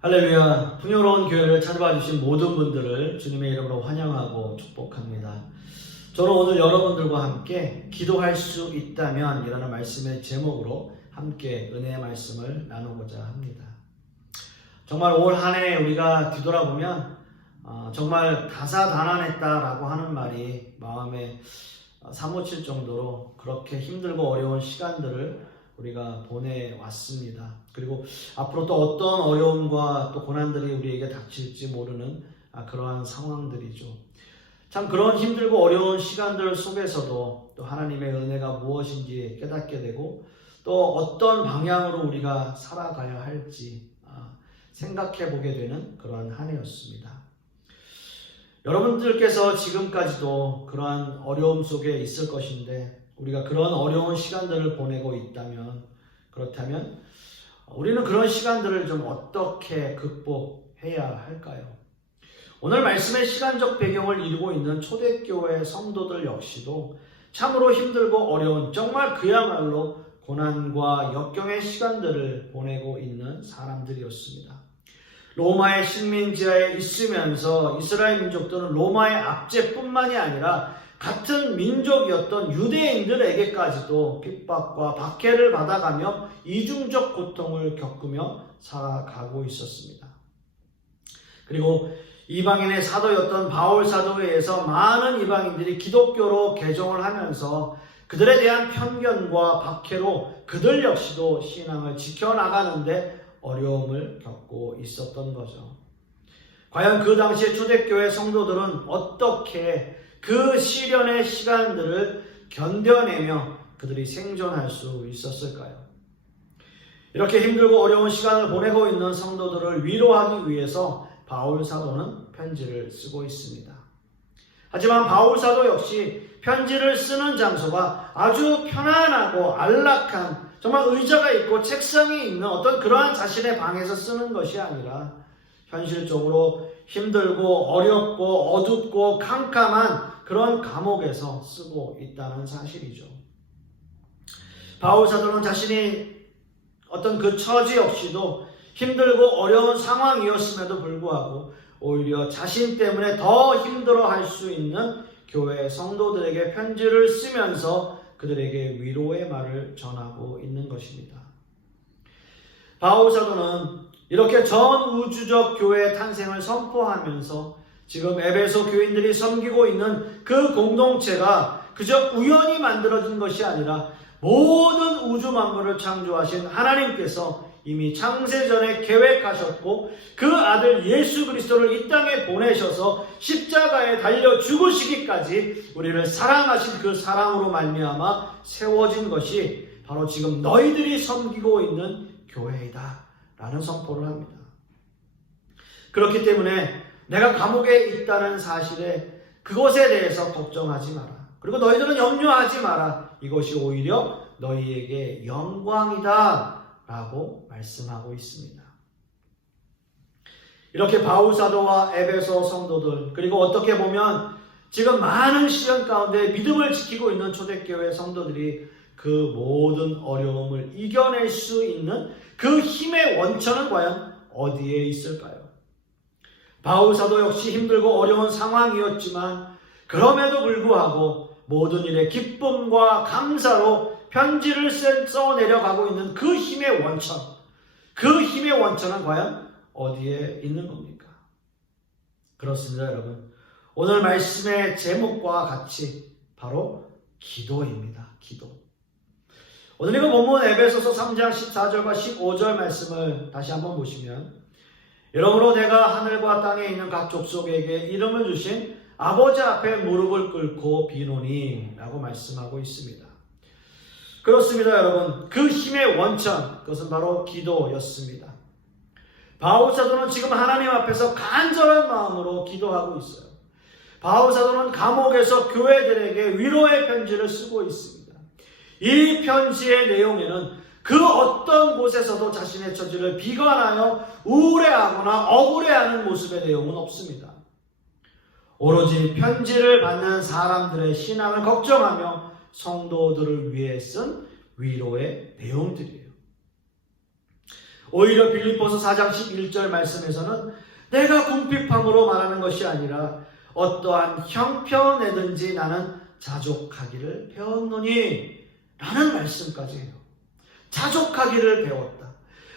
할렐루야. 풍요로운 교회를 찾아봐 주신 모든 분들을 주님의 이름으로 환영하고 축복합니다. 저는 오늘 여러분들과 함께 기도할 수 있다면 이라는 말씀의 제목으로 함께 은혜의 말씀을 나누고자 합니다. 정말 올 한 해 우리가 뒤돌아보면 정말 다사다난했다라고 하는 말이 마음에 사무칠 정도로 그렇게 힘들고 어려운 시간들을 우리가 보내왔습니다. 그리고 앞으로 또 어떤 어려움과 또 고난들이 우리에게 닥칠지 모르는 그러한 상황들이죠. 참 그런 힘들고 어려운 시간들 속에서도 또 하나님의 은혜가 무엇인지 깨닫게 되고 또 어떤 방향으로 우리가 살아가야 할지 생각해 보게 되는 그러한 한 해였습니다. 여러분들께서 지금까지도 그러한 어려움 속에 있을 것인데 우리가 그런 어려운 시간들을 보내고 있다면 그렇다면 우리는 그런 시간들을 좀 어떻게 극복해야 할까요? 오늘 말씀의 시간적 배경을 이루고 있는 초대교회 성도들 역시도 참으로 힘들고 어려운 정말 그야말로 고난과 역경의 시간들을 보내고 있는 사람들이었습니다. 로마의 식민지하에 있으면서 이스라엘 민족들은 로마의 압제뿐만이 아니라 같은 민족이었던 유대인들에게까지도 핍박과 박해를 받아가며 이중적 고통을 겪으며 살아가고 있었습니다. 그리고 이방인의 사도였던 바울 사도에 의해서 많은 이방인들이 기독교로 개종을 하면서 그들에 대한 편견과 박해로 그들 역시도 신앙을 지켜나가는데 어려움을 겪고 있었던 거죠. 과연 그 당시의 초대교회 성도들은 어떻게 그 시련의 시간들을 견뎌내며 그들이 생존할 수 있었을까요? 이렇게 힘들고 어려운 시간을 보내고 있는 성도들을 위로하기 위해서 바울 사도는 편지를 쓰고 있습니다. 하지만 바울 사도 역시 편지를 쓰는 장소가 아주 편안하고 안락한 정말 의자가 있고 책상이 있는 어떤 그러한 자신의 방에서 쓰는 것이 아니라 현실적으로 힘들고 어렵고 어둡고 캄캄한 그런 감옥에서 쓰고 있다는 사실이죠. 바울 사도는 자신이 어떤 그 처지 역시도 힘들고 어려운 상황이었음에도 불구하고 오히려 자신 때문에 더 힘들어할 수 있는 교회 성도들에게 편지를 쓰면서 그들에게 위로의 말을 전하고 있는 것입니다. 바울 사도는 이렇게 전 우주적 교회의 탄생을 선포하면서 지금 에베소 교인들이 섬기고 있는 그 공동체가 그저 우연히 만들어진 것이 아니라 모든 우주 만물을 창조하신 하나님께서 이미 창세전에 계획하셨고 그 아들 예수 그리스도를 이 땅에 보내셔서 십자가에 달려 죽으시기까지 우리를 사랑하신 그 사랑으로 말미암아 세워진 것이 바로 지금 너희들이 섬기고 있는 교회이다 라는 선포를 합니다. 그렇기 때문에 내가 감옥에 있다는 사실에 그것에 대해서 걱정하지 마라. 그리고 너희들은 염려하지 마라. 이것이 오히려 너희에게 영광이다 라고 말씀하고 있습니다. 이렇게 바울 사도와 에베소 성도들 그리고 어떻게 보면 지금 많은 시련 가운데 믿음을 지키고 있는 초대교회 성도들이 그 모든 어려움을 이겨낼 수 있는 그 힘의 원천은 과연 어디에 있을까요? 바울 사도 역시 힘들고 어려운 상황이었지만 그럼에도 불구하고 모든 일에 기쁨과 감사로 편지를 써내려가고 있는 그 힘의 원천, 그 힘의 원천은 과연 어디에 있는 겁니까? 그렇습니다, 여러분. 오늘 말씀의 제목과 같이 바로 기도입니다. 기도. 오늘 이거 본문 에베소서 3장 14절과 15절 말씀을 다시 한번 보시면 이러므로 내가 하늘과 땅에 있는 각 족속에게 이름을 주신 아버지 앞에 무릎을 꿇고 비노니 라고 말씀하고 있습니다. 그렇습니다, 여러분. 그 힘의 원천, 그것은 바로 기도였습니다. 바울 사도는 지금 하나님 앞에서 간절한 마음으로 기도하고 있어요. 바울 사도는 감옥에서 교회들에게 위로의 편지를 쓰고 있습니다. 이 편지의 내용에는 그 어떤 곳에서도 자신의 처지를 비관하여 우울해하거나 억울해하는 모습의 내용은 없습니다. 오로지 편지를 받는 사람들의 신앙을 걱정하며 성도들을 위해 쓴 위로의 내용들이에요. 오히려 빌립보서 4장 11절 말씀에서는 내가 궁핍함으로 말하는 것이 아니라 어떠한 형편에든지 나는 자족하기를 배웠노니 라는 말씀까지 해요. 자족하기를 배웠다.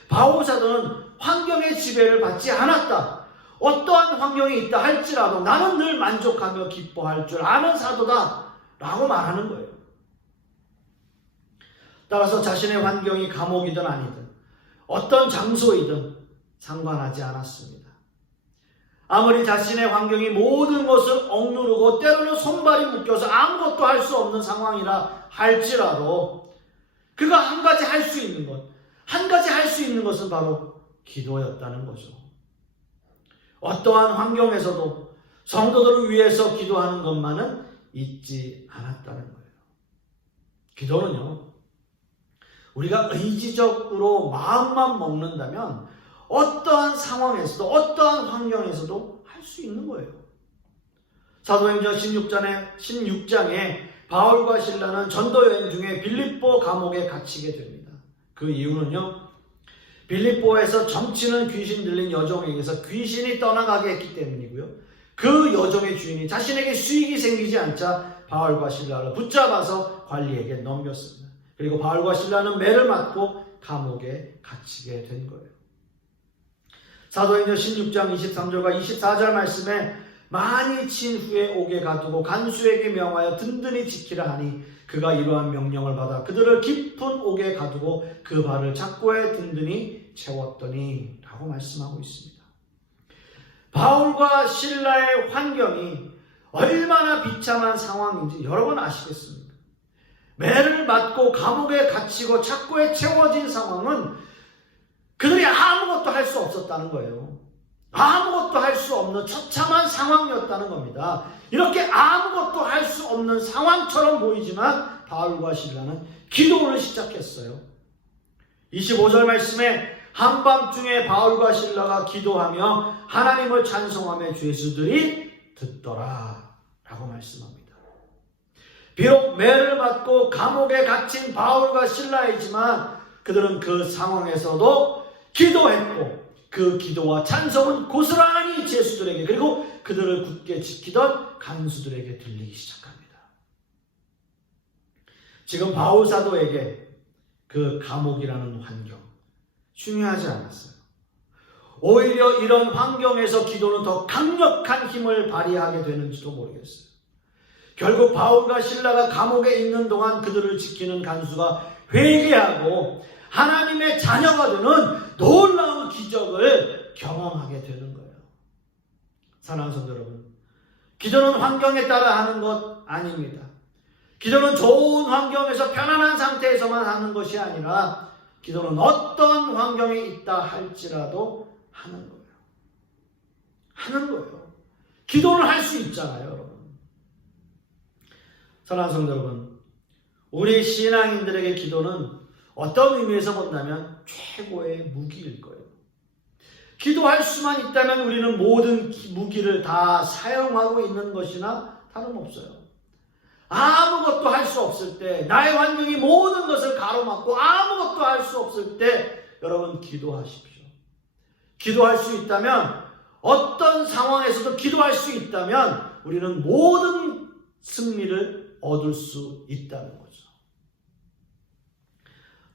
바울 사도는 환경의 지배를 받지 않았다. 어떠한 환경이 있다 할지라도 나는 늘 만족하며 기뻐할 줄 아는 사도다 라고 말하는 거예요. 따라서 자신의 환경이 감옥이든 아니든 어떤 장소이든 상관하지 않았습니다. 아무리 자신의 환경이 모든 것을 억누르고 때로는 손발이 묶여서 아무것도 할 수 없는 상황이라 할지라도 그가 한 가지 할 수 있는 것, 한 가지 할 수 있는 것은 바로 기도였다는 거죠. 어떠한 환경에서도 성도들을 위해서 기도하는 것만은 잊지 않았다는 거예요. 기도는요, 우리가 의지적으로 마음만 먹는다면 어떠한 상황에서도 어떠한 환경에서도 할 수 있는 거예요. 사도행전 16장에 바울과 실라는 전도여행 중에 빌립보 감옥에 갇히게 됩니다. 그 이유는요, 빌립보에서 점치는 귀신 들린 여종에게서 귀신이 떠나가게 했기 때문이고요. 그 여종의 주인이 자신에게 수익이 생기지 않자 바울과 실라를 붙잡아서 관리에게 넘겼습니다. 그리고 바울과 실라는 매를 맞고 감옥에 갇히게 된 거예요. 사도행전 16장 23절과 24절 말씀에 많이 친 후에 옥에 가두고 간수에게 명하여 든든히 지키라 하니 그가 이러한 명령을 받아 그들을 깊은 옥에 가두고 그 발을 착고에 든든히 채웠더니 라고 말씀하고 있습니다. 바울과 실라의 환경이 얼마나 비참한 상황인지 여러분 아시겠습니까? 매를 맞고 감옥에 갇히고 착고에 채워진 상황은 그들이 아무것도 할 수 없었다는 거예요. 아무것도 할 수 없는 처참한 상황이었다는 겁니다. 이렇게 아무것도 할 수 없는 상황처럼 보이지만 바울과 실라는 기도를 시작했어요. 25절 말씀에 한밤중에 바울과 실라가 기도하며 하나님을 찬송하며 죄수들이 듣더라 라고 말씀합니다. 비록 매를 맞고 감옥에 갇힌 바울과 실라이지만 그들은 그 상황에서도 기도했고 그 기도와 찬송은 고스란히 죄수들에게 그리고 그들을 굳게 지키던 간수들에게 들리기 시작합니다. 지금 바울 사도에게 그 감옥이라는 환경 중요하지 않았어요. 오히려 이런 환경에서 기도는 더 강력한 힘을 발휘하게 되는지도 모르겠어요. 결국 바울과 실라가 감옥에 있는 동안 그들을 지키는 간수가 회개하고 하나님의 자녀가 되는 놀라운 기적을 경험하게 되는 거예요. 사랑하는 성도 여러분, 기도는 환경에 따라 하는 것 아닙니다. 기도는 좋은 환경에서 편안한 상태에서만 하는 것이 아니라 기도는 어떤 환경에 있다 할지라도 하는 거예요. 하는 거예요. 기도를 할 수 있잖아요, 여러분. 사랑하는 성도 여러분, 우리 신앙인들에게 기도는 어떤 의미에서 본다면 최고의 무기일 거예요. 기도할 수만 있다면 우리는 모든 무기를 다 사용하고 있는 것이나 다름없어요. 아무것도 할 수 없을 때, 나의 환경이 모든 것을 가로막고 아무것도 할 수 없을 때 여러분 기도하십시오. 기도할 수 있다면, 어떤 상황에서도 기도할 수 있다면 우리는 모든 승리를 얻을 수 있다는 거죠.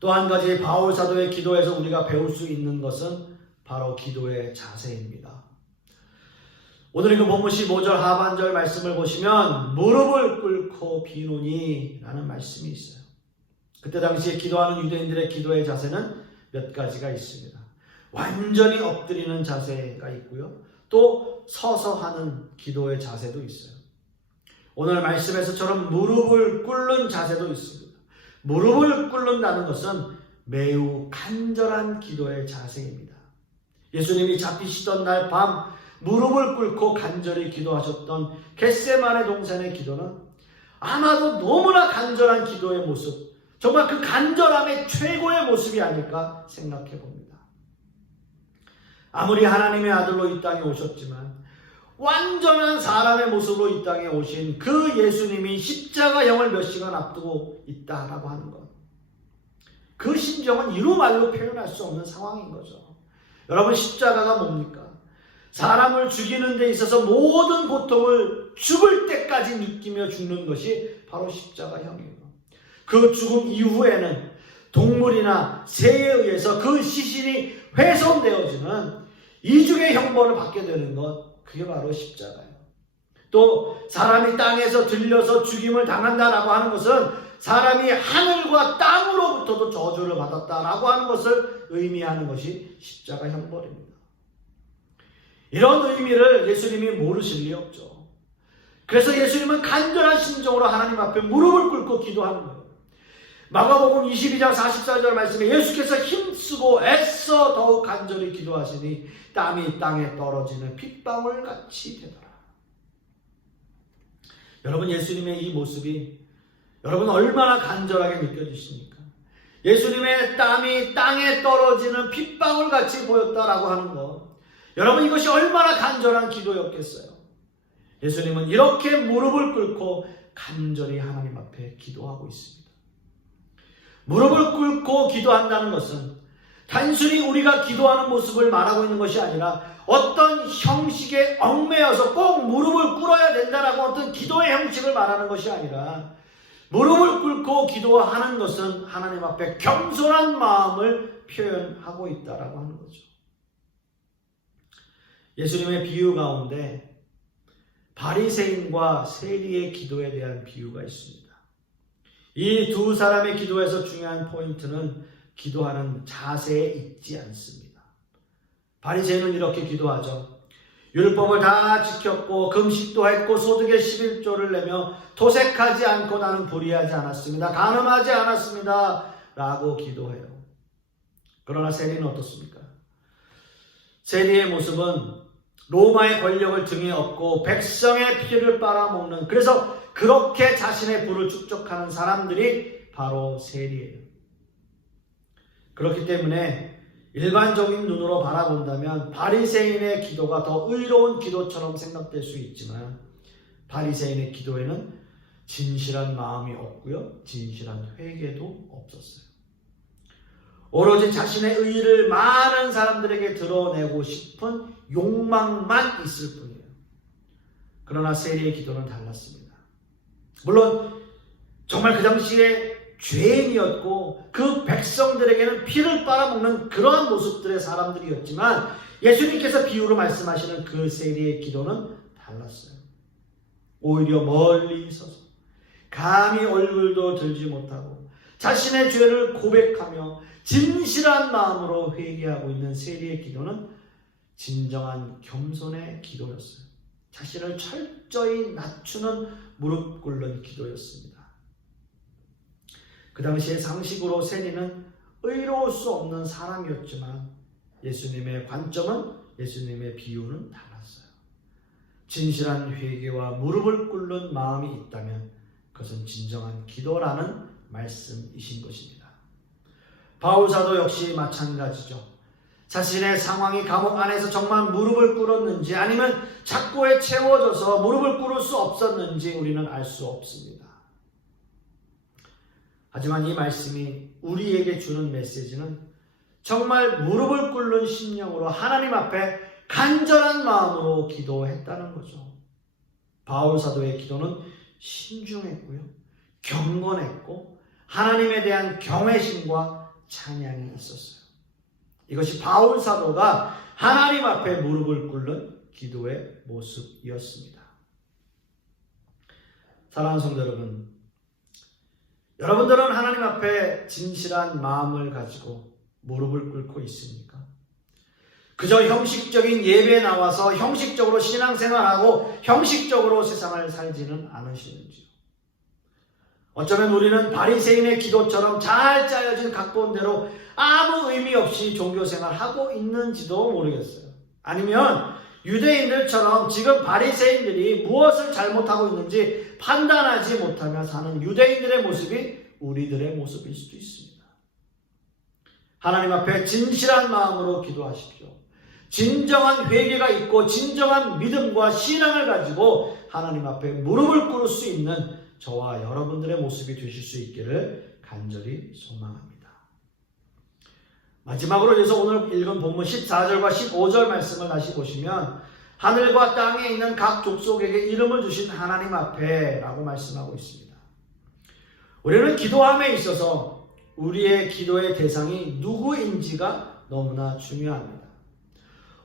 또 한 가지 바울 사도의 기도에서 우리가 배울 수 있는 것은 바로 기도의 자세입니다. 오늘 그 본문 15절 하반절 말씀을 보시면 무릎을 꿇고 비노니 라는 말씀이 있어요. 그때 당시에 기도하는 유대인들의 기도의 자세는 몇 가지가 있습니다. 완전히 엎드리는 자세가 있고요. 또 서서 하는 기도의 자세도 있어요. 오늘 말씀에서처럼 무릎을 꿇는 자세도 있습니다. 무릎을 꿇는다는 것은 매우 간절한 기도의 자세입니다. 예수님이 잡히시던 날 밤 무릎을 꿇고 간절히 기도하셨던 겟세마네 동산의 기도는 아마도 너무나 간절한 기도의 모습, 정말 그 간절함의 최고의 모습이 아닐까 생각해 봅니다. 아무리 하나님의 아들로 이 땅에 오셨지만 완전한 사람의 모습으로 이 땅에 오신 그 예수님이 십자가형을 몇 시간 앞두고 있다라고 하는 것, 그 심정은 이루 말로 표현할 수 없는 상황인 거죠. 여러분, 십자가가 뭡니까? 사람을 죽이는 데 있어서 모든 고통을 죽을 때까지 느끼며 죽는 것이 바로 십자가형이에요. 그 죽음 이후에는 동물이나 새에 의해서 그 시신이 훼손되어지는 이중의 형벌을 받게 되는 것, 그게 바로 십자가예요. 또 사람이 땅에서 들려서 죽임을 당한다라고 하는 것은 사람이 하늘과 땅으로부터도 저주를 받았다라고 하는 것을 의미하는 것이 십자가 형벌입니다. 이런 의미를 예수님이 모르실 리 없죠. 그래서 예수님은 간절한 심정으로 하나님 앞에 무릎을 꿇고 기도하는 거예요. 마가복음 22장 44절 말씀에 예수께서 힘쓰고 애써 더욱 간절히 기도하시니 땀이 땅에 떨어지는 핏방울 같이 되더라. 여러분, 예수님의 이 모습이 여러분 얼마나 간절하게 느껴지십니까? 예수님의 땀이 땅에 떨어지는 핏방울 같이 보였다라고 하는 것, 여러분, 이것이 얼마나 간절한 기도였겠어요? 예수님은 이렇게 무릎을 꿇고 간절히 하나님 앞에 기도하고 있습니다. 무릎을 꿇고 기도한다는 것은 단순히 우리가 기도하는 모습을 말하고 있는 것이 아니라 어떤 형식에 얽매여서 꼭 무릎을 꿇어야 된다라고 어떤 기도의 형식을 말하는 것이 아니라 무릎을 꿇고 기도하는 것은 하나님 앞에 겸손한 마음을 표현하고 있다라고 하는 거죠. 예수님의 비유 가운데 바리새인과 세리의 기도에 대한 비유가 있습니다. 이 두 사람의 기도에서 중요한 포인트는 기도하는 자세에 있지 않습니다. 바리새인은 이렇게 기도하죠. 율법을 다 지켰고 금식도 했고 소득의 11조를 내며 도색하지 않고 나는 불의하지 않았습니다. 간음하지 않았습니다. 라고 기도해요. 그러나 세리는 어떻습니까? 세리의 모습은 로마의 권력을 등에 업고 백성의 피를 빨아먹는, 그래서 그렇게 자신의 부를 축적하는 사람들이 바로 세리예요. 그렇기 때문에 일반적인 눈으로 바라본다면 바리새인의 기도가 더 의로운 기도처럼 생각될 수 있지만 바리새인의 기도에는 진실한 마음이 없고요, 진실한 회개도 없었어요. 오로지 자신의 의의를 많은 사람들에게 드러내고 싶은 욕망만 있을 뿐이에요. 그러나 세리의 기도는 달랐습니다. 물론 정말 그 당시에 죄인이었고 그 백성들에게는 피를 빨아먹는 그러한 모습들의 사람들이었지만 예수님께서 비유로 말씀하시는 그 세리의 기도는 달랐어요. 오히려 멀리 있어서 감히 얼굴도 들지 못하고 자신의 죄를 고백하며 진실한 마음으로 회개하고 있는 세리의 기도는 진정한 겸손의 기도였어요. 자신을 철저히 낮추는 무릎 꿇는 기도였습니다. 그 당시의 상식으로 세리는 의로울 수 없는 사람이었지만 예수님의 관점은, 예수님의 비유는 달랐어요. 진실한 회개와 무릎을 꿇는 마음이 있다면 그것은 진정한 기도라는 말씀이신 것입니다. 바울 사도 역시 마찬가지죠. 자신의 상황이 감옥 안에서 정말 무릎을 꿇었는지 아니면 착고에 채워져서 무릎을 꿇을 수 없었는지 우리는 알 수 없습니다. 하지만 이 말씀이 우리에게 주는 메시지는 정말 무릎을 꿇는 심령으로 하나님 앞에 간절한 마음으로 기도했다는 거죠. 바울 사도의 기도는 신중했고요, 경건했고 하나님에 대한 경외심과 찬양이 있었어요. 이것이 바울 사도가 하나님 앞에 무릎을 꿇는 기도의 모습이었습니다. 사랑하는 성도 여러분, 여러분들은 하나님 앞에 진실한 마음을 가지고 무릎을 꿇고 있습니까? 그저 형식적인 예배에 나와서 형식적으로 신앙생활하고 형식적으로 세상을 살지는 않으시는지요? 어쩌면 우리는 바리새인의 기도처럼 잘 짜여진 각본대로 아무 의미 없이 종교생활하고 있는지도 모르겠어요. 아니면 유대인들처럼 지금 바리새인들이 무엇을 잘못하고 있는지 판단하지 못하며 사는 유대인들의 모습이 우리들의 모습일 수도 있습니다. 하나님 앞에 진실한 마음으로 기도하십시오. 진정한 회개가 있고 진정한 믿음과 신앙을 가지고 하나님 앞에 무릎을 꿇을 수 있는 저와 여러분들의 모습이 되실 수 있기를 간절히 소망합니다. 마지막으로 그래서 오늘 읽은 본문 14절과 15절 말씀을 다시 보시면 하늘과 땅에 있는 각 족속에게 이름을 주신 하나님 앞에 라고 말씀하고 있습니다. 우리는 기도함에 있어서 우리의 기도의 대상이 누구인지가 너무나 중요합니다.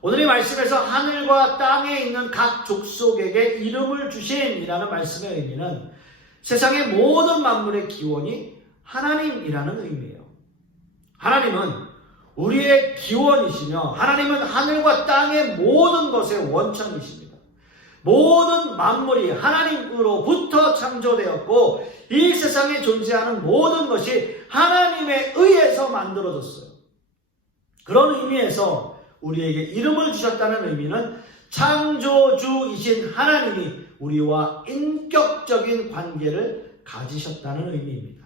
오늘 이 말씀에서 하늘과 땅에 있는 각 족속에게 이름을 주신이라는 말씀의 의미는 세상의 모든 만물의 기원이 하나님이라는 의미예요. 하나님은 우리의 기원이시며 하나님은 하늘과 땅의 모든 것의 원천이십니다. 모든 만물이 하나님으로부터 창조되었고 이 세상에 존재하는 모든 것이 하나님에 의해서 만들어졌어요. 그런 의미에서 우리에게 이름을 주셨다는 의미는 창조주이신 하나님이 우리와 인격적인 관계를 가지셨다는 의미입니다.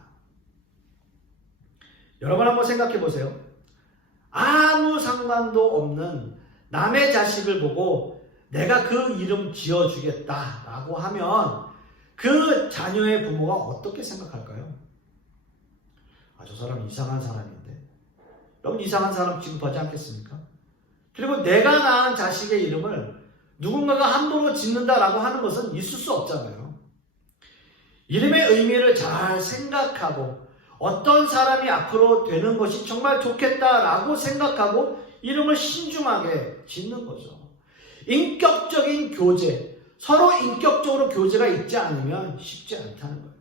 여러분 한번 생각해 보세요. 아무 상관도 없는 남의 자식을 보고 내가 그 이름 지어주겠다라고 하면 그 자녀의 부모가 어떻게 생각할까요? 저 사람 이상한 사람인데. 여러분 이상한 사람 취급하지 않겠습니까? 그리고 내가 낳은 자식의 이름을 누군가가 함부로 짓는다라고 하는 것은 있을 수 없잖아요. 이름의 의미를 잘 생각하고 어떤 사람이 앞으로 되는 것이 정말 좋겠다라고 생각하고 이름을 신중하게 짓는 거죠. 인격적인 교제, 서로 인격적으로 교제가 있지 않으면 쉽지 않다는 거예요.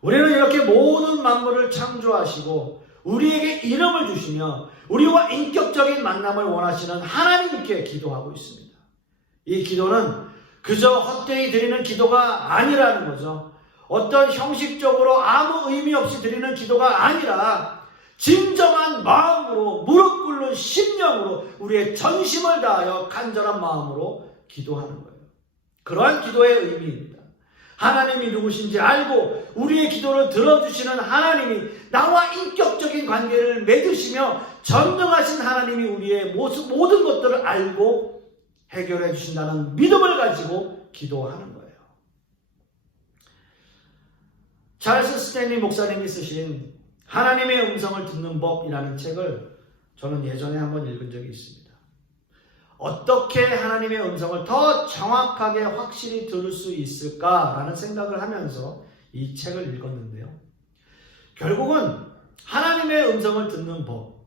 우리는 이렇게 모든 만물을 창조하시고 우리에게 이름을 주시며 우리와 인격적인 만남을 원하시는 하나님께 기도하고 있습니다. 이 기도는 그저 헛되이 드리는 기도가 아니라는 거죠. 어떤 형식적으로 아무 의미 없이 드리는 기도가 아니라 진정한 마음으로 무릎 꿇는 심령으로 우리의 전심을 다하여 간절한 마음으로 기도하는 거예요. 그러한 기도의 의미입니다. 하나님이 누구신지 알고 우리의 기도를 들어주시는 하나님이 나와 인격적인 관계를 맺으시며 전능하신 하나님이 우리의 모든 것들을 알고 해결해 주신다는 믿음을 가지고 기도하는 거예요. 찰스 스탠리 목사님이 쓰신 하나님의 음성을 듣는 법이라는 책을 저는 예전에 한번 읽은 적이 있습니다. 어떻게 하나님의 음성을 더 정확하게 확실히 들을 수 있을까라는 생각을 하면서 이 책을 읽었는데요. 결국은 하나님의 음성을 듣는 법,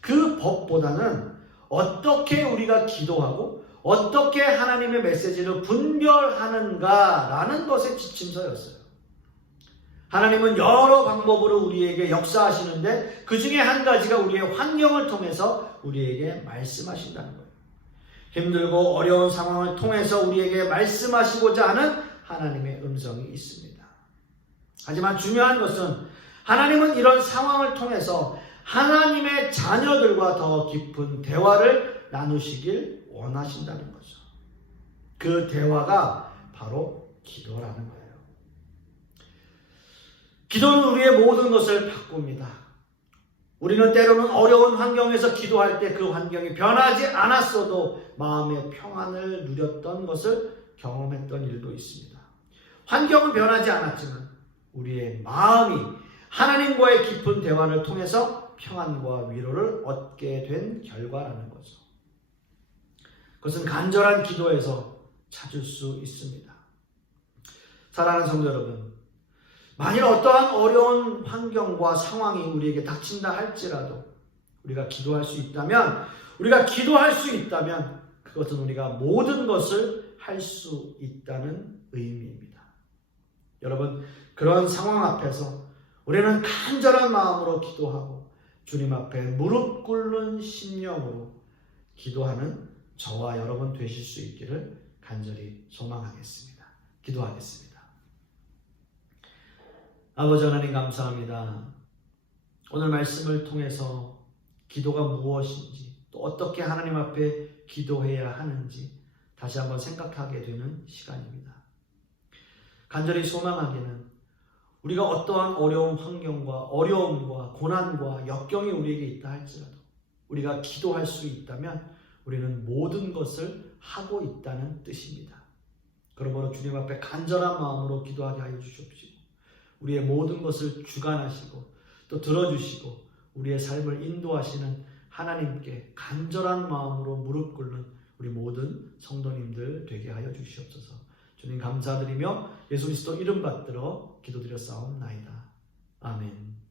그 법보다는 어떻게 우리가 기도하고 어떻게 하나님의 메시지를 분별하는가라는 것의 지침서였어요. 하나님은 여러 방법으로 우리에게 역사하시는데 그 중에 한 가지가 우리의 환경을 통해서 우리에게 말씀하신다는 거예요. 힘들고 어려운 상황을 통해서 우리에게 말씀하시고자 하는 하나님의 음성이 있습니다. 하지만 중요한 것은 하나님은 이런 상황을 통해서 하나님의 자녀들과 더 깊은 대화를 나누시길 원하신다는 거죠. 그 대화가 바로 기도라는 거예요. 기도는 우리의 모든 것을 바꿉니다. 우리는 때로는 어려운 환경에서 기도할 때 그 환경이 변하지 않았어도 마음의 평안을 누렸던 것을 경험했던 일도 있습니다. 환경은 변하지 않았지만 우리의 마음이 하나님과의 깊은 대화를 통해서 평안과 위로를 얻게 된 결과라는 거죠. 그것은 간절한 기도에서 찾을 수 있습니다. 사랑하는 성도 여러분, 만일 어떠한 어려운 환경과 상황이 우리에게 닥친다 할지라도 우리가 기도할 수 있다면 그것은 우리가 모든 것을 할 수 있다는 의미입니다. 여러분, 그런 상황 앞에서 우리는 간절한 마음으로 기도하고 주님 앞에 무릎 꿇는 심령으로 기도하는 저와 여러분 되실 수 있기를 간절히 소망하겠습니다. 기도하겠습니다. 아버지 하나님 감사합니다. 오늘 말씀을 통해서 기도가 무엇인지 또 어떻게 하나님 앞에 기도해야 하는지 다시 한번 생각하게 되는 시간입니다. 간절히 소망하기는 우리가 어떠한 어려운 환경과 어려움과 고난과 역경이 우리에게 있다 할지라도 우리가 기도할 수 있다면 우리는 모든 것을 하고 있다는 뜻입니다. 그러므로 주님 앞에 간절한 마음으로 기도하게 하여 주시옵시고 우리의 모든 것을 주관하시고 또 들어주시고 우리의 삶을 인도하시는 하나님께 간절한 마음으로 무릎 꿇는 우리 모든 성도님들 되게 하여 주시옵소서. 주님 감사드리며 예수 그리스도 이름 받들어 기도드렸사옵나이다. 아멘.